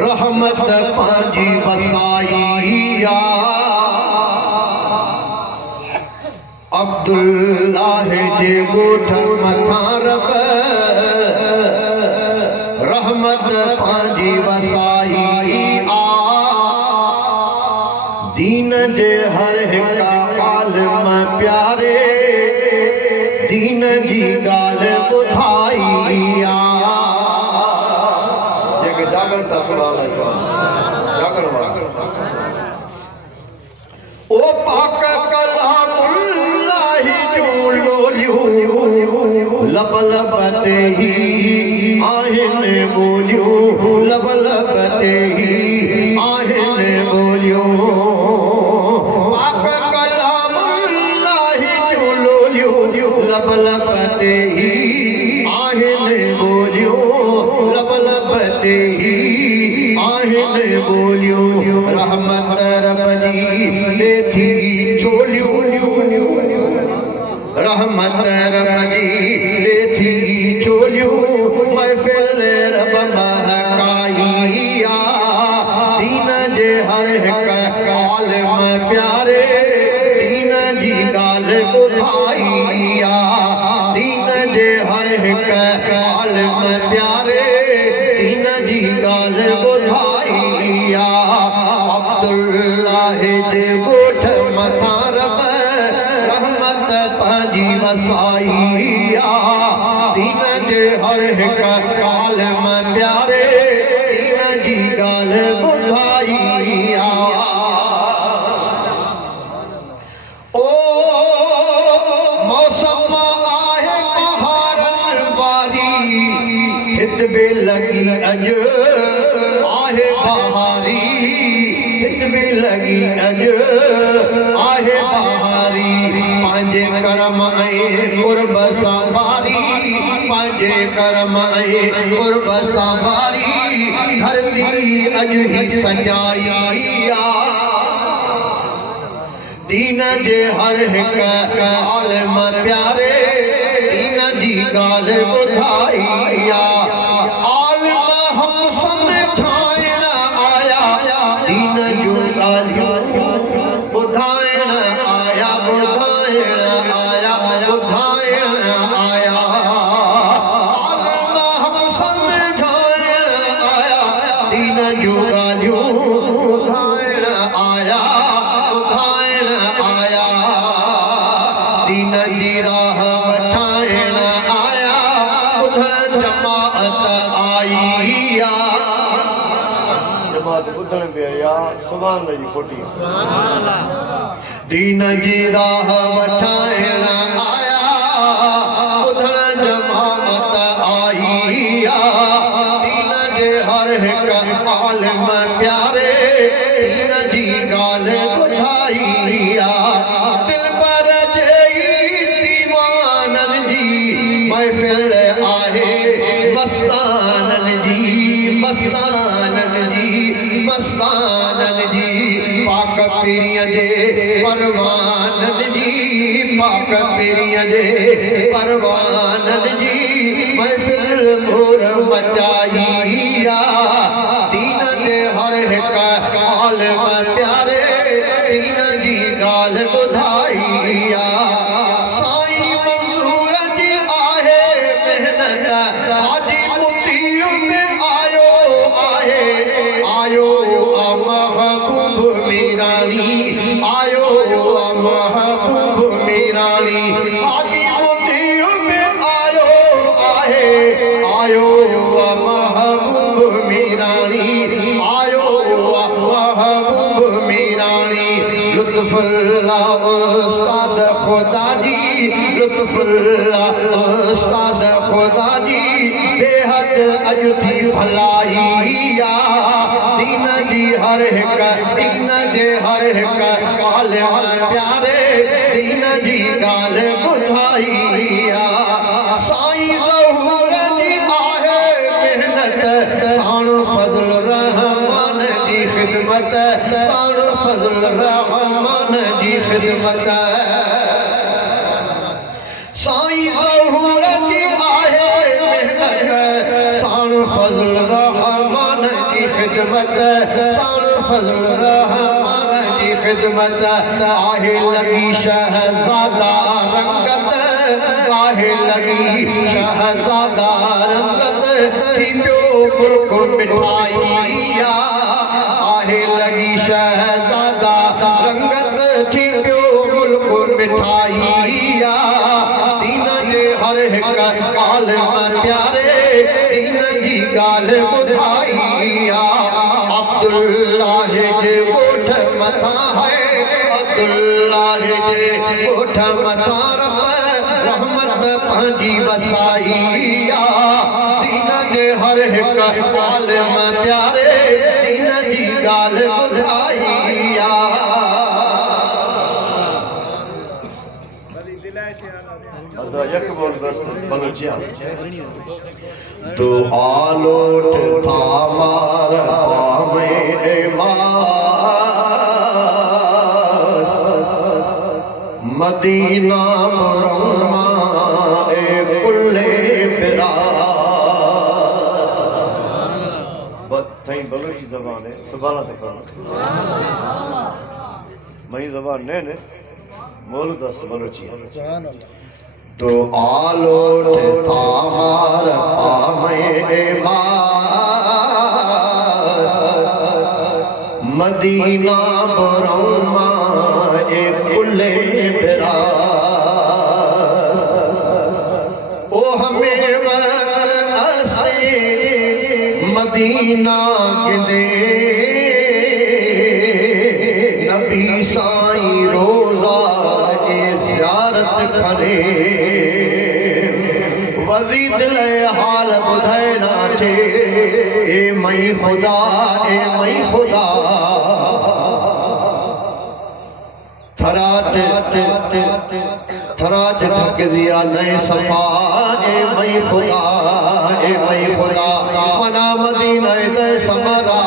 रहमत पांजी वसाईया अब्दुल्लाह जे गोठ मथां रब रहमत पांजी वसाई आ दीन जे हर हिक आलिम प्यारे दीन जी ॻाल्हि ॿुधाई आ जेके जागण था सुभाणे जागण ओ पाक कलामुल्लाह जूं लोलियूं लब लब ते ही आहिनि ॿोलियूं लब लब ते ही आहिनि ॿोलियूं पाक कलामुल्लाह जूं लोलियूं लब लब ते ही आहिनि ॿोलियूं लब लब ते ही आहिनि ॿोलियूं रहमत रब जी ॾे थी चोलियूं रहमत रब जी ॾे थी चोलियूं महफ़िल रब महकाई आ दीन जे हर हिक आलिम प्यारे दीन जी ॻाल्हि ॿुधाई आ दीन जे हर हिक आलिम प्यारे दीन जी ॻाल्हि ॿुधाई आ अब्दुल्लाह जे गोठ मथां रब रहमत पंहिंजी वसाई आ दीन जे हर हिक आलिम प्यारे दीन जी ॻाल्हि ॿुधाई आ ओ मौसम आहे बहारनि वारी हित बि लॻी अॼु आहे बहारी हित बि लॻी अॼु आहे बहारी पंहिंजे करम ऐं कुर्ब सां भारी पंहिंजे करम ऐं कुर्ब सां भारी धरती अॼु ई सजाई आ दीन जे हर हिक आलिम प्यारे दीन जी ॻाल्हि ॿुधाई आ आलिम हम सम्झाइण आया दीन जूं ॻाल्हियूं ॿुधाइण आया ॿुधाइण आया ॿुधाइण आया आलिम हम सम्झाइण आया दीन जूं ॻाल्हियूं ॿुधाइण आया ॿुधाइण आया दीन जी राह वठाइण आया ॿुधण जमाअत आई आ जमाअत ॿुधण बि आई आ सुभाणे जी खोटी दीन जी राह वठाइण आया ॿुधण जमाअत आई आ दीन जे हर हिक आलिम प्यारे दीन जी ॻाल्हि ॿुधाई आ दिलबर जे दीवाननि जी महफ़िल आहे मस्ताननि जी मस्ताननि जी मस्ताननि जी पाक पीरीअ जे परवाननि जी पाक पीरीअ जे परवाननि जी महफ़िल मोर मचाई आ दीन जे हर हिक आलिम प्यारे दीन जी ॻाल्हि ॿुधाई आ साईं मंज़ूर जी आहे महिनत हाजी मोतीअ में आयो आहे आयो महबूब मीरानी आयो महबूब मीरानी हाजी मोतीअ में आयो आहे आयो महबूब मीरानी आयो महबूब मीरानी लुत्फुल्लाह उस्ताद खुदा जी लुत्फुल्लाह उस्ताद खुदा जी बेहद अॼु थी भलाई आ दीन जी हर हिक दीन जे हर हिक आलिम प्यारे दीन जी ॻाल्हि ॿुधाई आ साईं ज़हूर जी आहे महिनत साण फज़ल रहमान जी ख़िदमत साण फज़ल रहमान जी ख़िदमत साईं ज़हूर जी आहे महिनत साण फजल रहमान की खिदमत, शान फजल रहमान की खिदमत। आहे लगी शहजादा रंगत, आहे लगी शहजादा रंगत, थी प्यो मुल्क मिठाइया। आहे लगी शहजादा रंगत, थी प्यो मुल्क मिठाइया। दीन जे हर हिक आलिम प्यारे, दीन जी गाल्हि ॿुधाइया। अब्दुल्लाह जे ॻोठ मथां है, अब्दुल्लाह जे ॻोठ मथां रहमत पंहिंजी वसाइया। दीन जे हर हिक आलिम प्यारे, दीन जी ॻाल्हि ॿुधाइया। तो आलोट था मार पामे मास, मदीना मुरम्मा ए कुल्ले फिरास। थई बलोची ज़बान है, सुभान अल्लाह। मई ज़बान ने मोल दस बलोची। तो आलोट था मार पामे मास, मदीना मुरम्मा ए कुल्ले फिरास। ओ हमें वस्ते मदीना गिंदे, नबी साईं रोज़ा ए ज़ियारत करे। वज़ी दिल हाल ॿुधाइणा छे, ए मई खुदा, ए मई खुदा। थराट थराट ढक दिया नए सफा, ए मई खुदा, ए मई खुदा। मना मदीना दे समरा,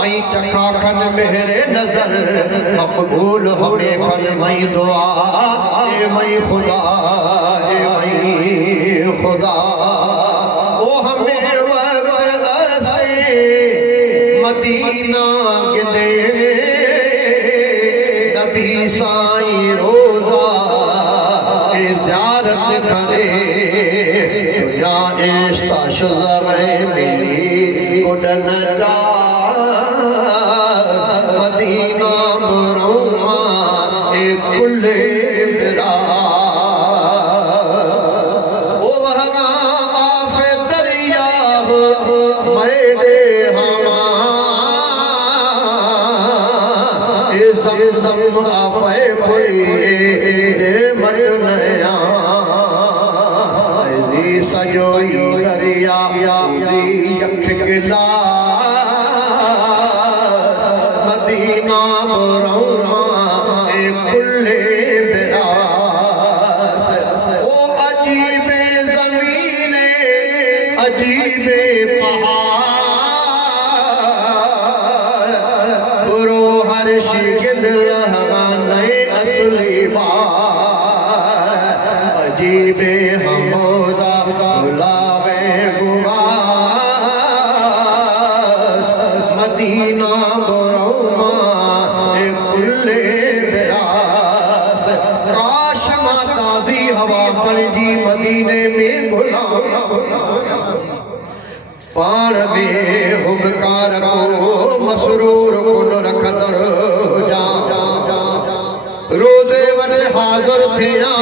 मई चखा खन मेरे नजर, मकबूल हमें खन मई दुआ। ए मई खुदा, ए मई खुदा। ओ हमें वक्त से मदीना गिंदे, नबी साईं रोज़ा ए ज़ियारत करे। दुनिया इश्ता शुज़्र मेरी गुडन जा, मदीना मुरम्मा ए कुल्ले फिरास। ओ वहगा आफ़े दरिया मेरे हमा, ए ज़मज़म आफ़े कोई दे मत नया। जी सजोई दरिया जी अख गिला, मदीना मुरम्मा ए कुल्ले फिरास। ओ अजीबे ज़मीने, अजीबे पहाड़, बुरो हर्ष गिदल हवाने असली बार। अजीबे हमोदा बुलावे गुबार, मदीना मुरम्मा ए कुल्ले फिरास। काश माता दी हवा पणजी मदीने में घुला, पाण में हुबकार को मसरूर कुन रखंदड़ जा। रोज़े वटि हाज़िर थिया,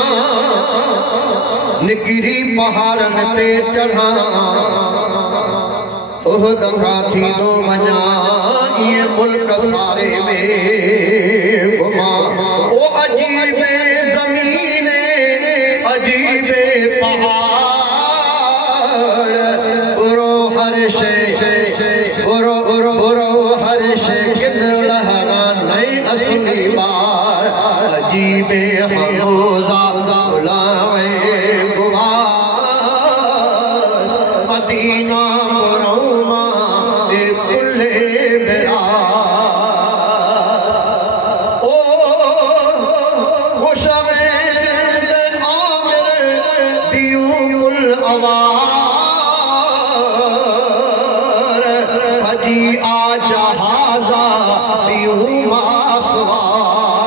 निकिरी पहाड़न ते चढ़ा। ओह दफ़ा थींदो वञा, इहे मुल्क सारे में घुमा। ओ अजीबे ज़मीने, अजीबे पहाड़, बुरो हर शे, बुरो हर शे गिदड़ हवाने असली बार। अजीबे हमोज़ा बुलावे गुबार, मदीना मुरम्मा ए कुल्ले फिरास। ओ मुशमेर आमिर बियूमुल अवार, भजी आ जहाजा पियूं मासवार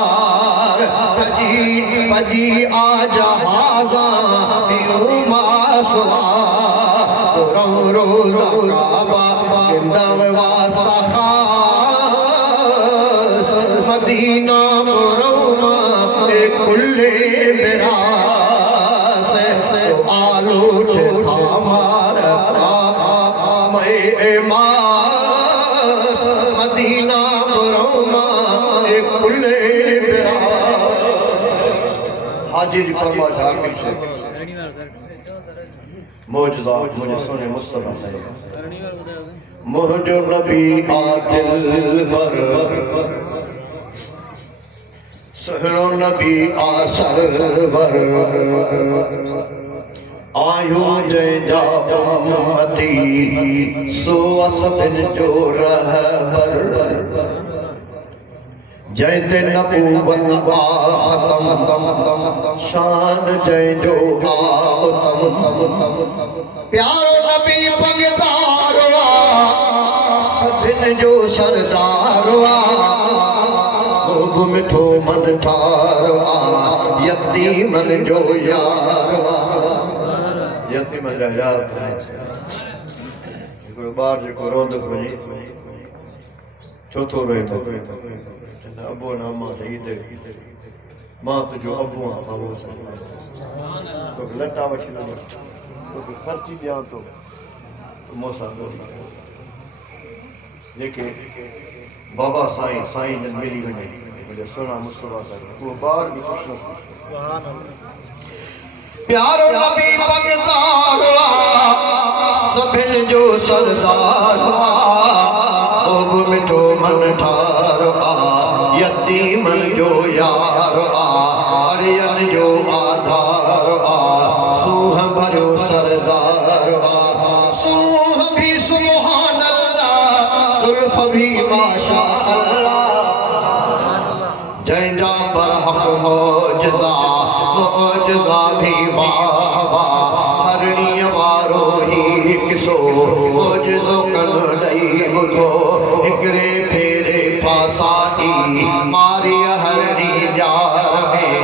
भजी आ जहाजा पियूं मासवार रोज़ा काबा गिंदव वास्ता खास मदीना मुरौमा कुल्ले बिरास आलूट थामार मदीना मुरौमा कुल्ले बिरास। हाजिर फरमाश आखिर से मौजूदा मुझे सुने मुस्तफा साईं मुझो नबी आदिल बर सुहणो नबी आसरवर आयो जंहिंजा उम्मती सो असबिन जो रहबर जंहिं ते नबूवत आ ख़तम शान जंहिंजो आ उत्तम प्यारो नबी पगदार सभिनि जो सरदार मिठो मन ठार यतीमन जो यार यतीमन जा यार हिकिड़ो ॿार जेको रोंदो वञे छो थो रोए थो अबो न अम्मा सही ते मां तुंहिंजो अबो आहियां बाबो तोखे लटा वठी ॾिनो तोखे ख़र्ची ॾियां थो मूंसां जेके बाबा साईं साईं जन मिली वञे मुझे सुना मुस्तफा साईं वो बार भी खुशनसीब प्यारो नबी पगदार सभिनि जो सरदार मिठो मन ठार यतीमन जो यार अड़ियन जो आधार सूह भरियो सरदार सूह भी सुभान अल्लाह जुल्फ भी माशा अल्लाह जंहिंजा बरहक मौजज़ा भी वाह हरणीअ वारो ही किसो मौजज़ो कन ॾई ॿुधो हिकिड़े फेरे फासाई मारी हरणी जार में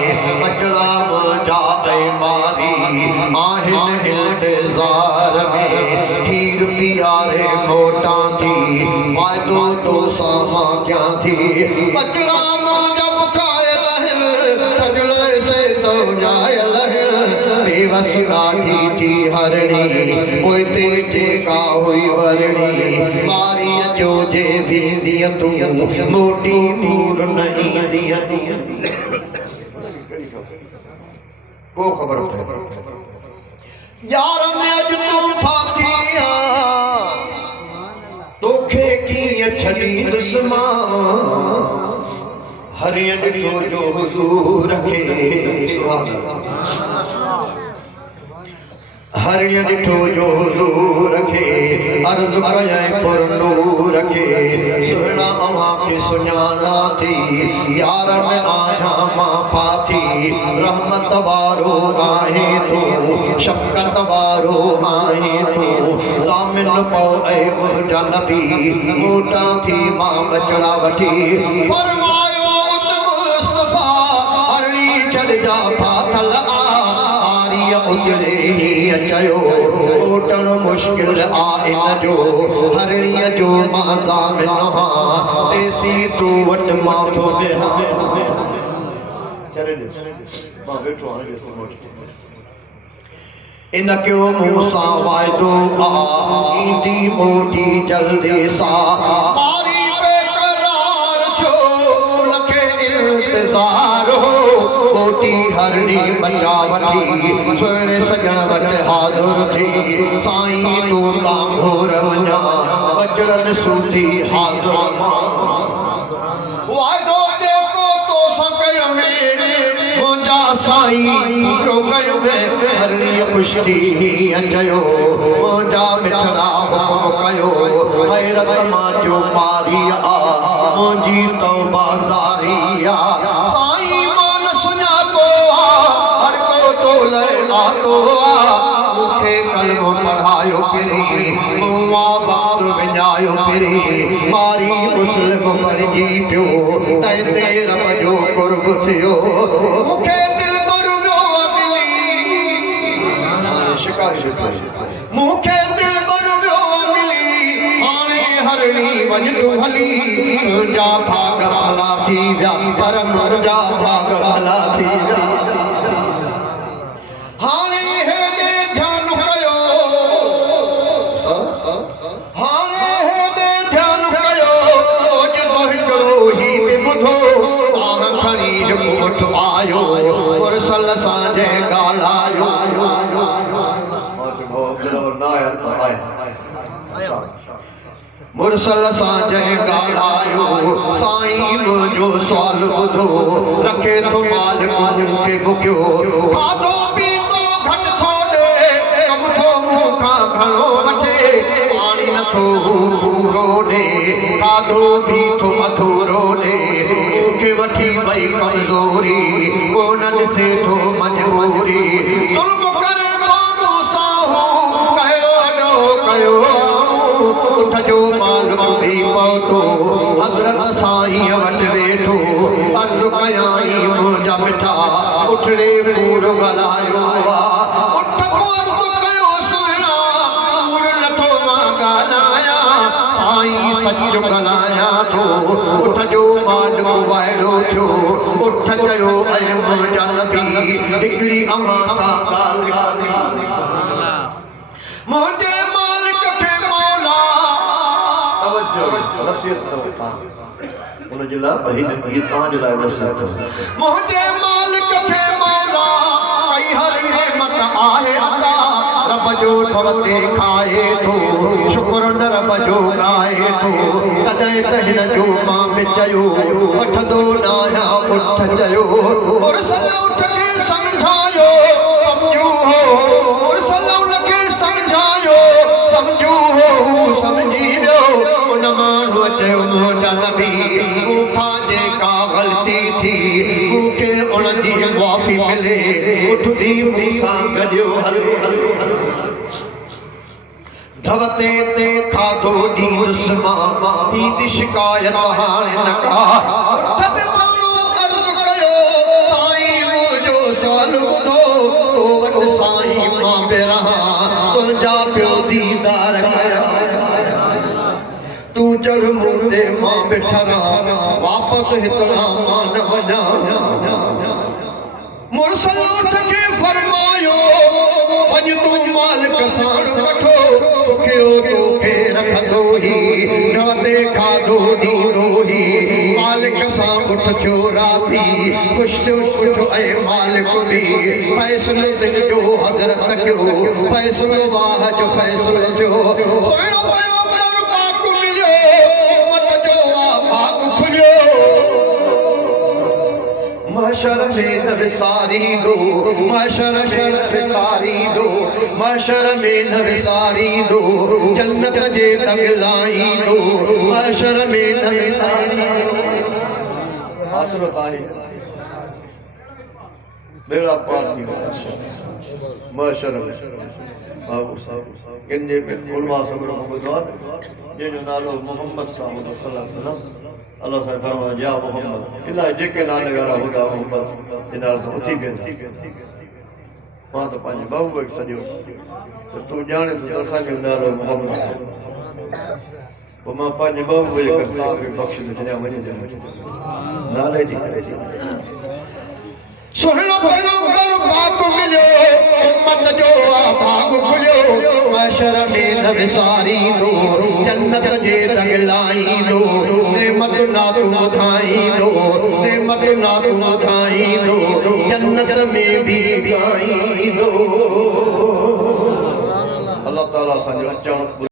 बचड़ा मुंहिंजा ऐं मारी आहिनि इंतज़ार में खीर पीआरे मोटां थी वाइदो तो सां मां कयां थी बचड़ा मुंहिंजा मुखायल आहिनि से तो जायल बेवस ॾाढी थी हरणी पोइते जेका हुई वरणी मारीअ जो जे वेंदीअ तूं मोटी मूर न ईंदीअ को ख़बर यार में अॼु तूं फाथी तोखे कीअं छॾींदुसि मां हरिय ॾिठो जो हुज़ूर रखे हरिय ॾिठो जो हुज़ूर रखे अर्ज़ कयईं पर नूर रखे सुहिणा अव्हांखे सुञाणा थी यार में आहियां मां फाथी रहमत वारो आहे तूं शफ़क़त वारो आहे तूं ज़ामिन पओ ऐं मुंहिंजा नबी मोटां थी मां बचड़ा वठी फरमायो छॾजा फाथल आरिय उजड़े हीअं चयो ओटण मुश्किल आ इन जो हरणीअ जो मां ज़ामिन आहियां तेसी तूं वटि मां थो वेहां मां वेठो आहियां इन कयो मूं सां वाइदो ईंदी मोटी जल्दी सां मारी बेक़रार छो उनखे इंतज़ार हो मोटी हरणी बचा वठी सुहिणे सजण वटि हाज़ुर थी साईं तूं तां घोर वञा बचड़नि सूधी हाज़ुर वाइदो जेको तोसां कयो मुंहिंजा साईं पूरो कयो हरणी ख़ुशि थी हीअं चयो मुंहिंजा मिठड़ा हुकुम कयो हैरत मां जो मारी आ मुंहिंजी तौबा ज़ारी आ साईं मान सुञातो आ हर को टोले आतो आ मूंखे कलमो पढ़ायो किरी मूं वक़्तु वञायो फिरी मारी मुस्लिम बणिजी पियो तंहिं ते रब जो कुर्ब थियो मूंखे दिल मरुयो मिली शिकारी मूंखे दिल मरुयो मिली हाणे हरणी वञ तूं हली तुंहिंजा भाग भला थी विया पर मुंहिंजा भाग भला थी विया हाणे हेॾे ध्यानु कयो हाणे हेॾे ध्यानु कयो ओचितो हिकिड़ो ही बि ॿुधो आह खणी हिकु मुठ आयो मुरसल सां जंहिं ॻाल्हायो मुरसल सां जंहिं ॻाल्हायो साईं मुंहिंजो सुवाल ॿुधो रखे थो मालिक मूंखे बुखियो खाधो पीतो घटि थो ॾे कमु थो मूंखां घणो वठे पाणी नथो पूरो ॾे खाधो बि थो अधूरो ॾे मूंखे वठी वई कमज़ोरी को न ॾिसे थो मजबूरी ज़ुल्म करे थो मूंसां हू कहिड़ो ॾोह कयो उठ जो मालिक बि पहुतो हज़रत साईं वटि वेठो अर्ज़ कयाई मुंहिंजा मिठा उठड़े कूड़ ॻाल्हायो उठ को अर्ज़ कयो सुहिणा कूड़ नथो मां ॻाल्हायां साईं सच ॻाल्हायां थो उठ जो मालिक वाइड़ो थियो उठ चयो ऐं मुंहिंजा नबी हिकिड़ी अम्मा सां ॻाल्हि मुंहिंजे मालिक खे मौला वसियत उनजे लाइ तव्हांजे लाइ वसियत मुंहिंजे मालिक खे मौला कई हर नेमत आहे अता रब जो ठवते खाए थो शुक्र न रब जो ॻाए थो तॾहिं त हिन जो मां बि चयो वठंदो न आहियां उठ चयो मुरसल उठ खे सम्झायो सम्झू हो मुरसल उनखे सम्झायो सम्झू हो सम्झी वियो उन माण्हूअ चयो मुंहिंजा नबी मूंखां जेका ग़लती थी मूंखे उनजी माफ़ी मिले उथी मूंसां गॾियो हलो धवते ते खाधो ॾींदुसि मां थींदी शिकायत हाणे न का सभु माण्हू अर्ज़ु कयो साईं मुंहिंजो सुवाल ॿुधो तो वटि साईं मां बि रहां तुंहिंजा पियो दीदार कया तूं चढ़ मूं ते मां बि ठरां वापसि हितां मां न वञां मुरसल उठ खे फरमायो वञ तूं मालिक साण वठो सुखियो तोखे रखंदो ही नवते खाधो ॾींदो ही मालिक सां उठ थियो राती ख़ुशि थियो उठ ऐं मालिक बि फ़ैसिलो दिन जो हज़रत कयो फ़ैसिलो वाह जो फ़ैसिलो थियो सुहिणो पियो पाक मिलियो उम्मत जो भाग खुलियो महशर में न विसारींदो महशर में न विसारींदो महशर में न विसारींदो जन्नत जे तग लाहींदो महशर में न विसारींदो आसरत आहे बेड़ा पार थी महशर में कंहिंजे उलमा सभु ॿुधो आहे जंहिंजो नालो मोहम्मद साहब सल्लल्लाहु अलैहि वसल्लम अल्लाह साईं फरमायो या मोहम्मद इलाही जेके नाले वारा हूंदा मोहम्मद इन सां उथी वेंदा मां त पंहिंजे बाबू खे सॼो त तूं ॼाणे थो त असांजो नालो मोहम्मद पोइ मां पंहिंजे बाबू जे करे बख़्श में छॾियां वञी नाले जी करे सुहिणो पैगंबर पाक मिलियो उम्मत जो भाग खुलियो महशर में न विसारींदो जन्नत जे तग लाहींदो नेमत नातू ॿुधाईंदो नेमत नातू ॿुधाईंदो जन्नत में बि ॻाईंदो अल्लाह ताला असांजो अचणु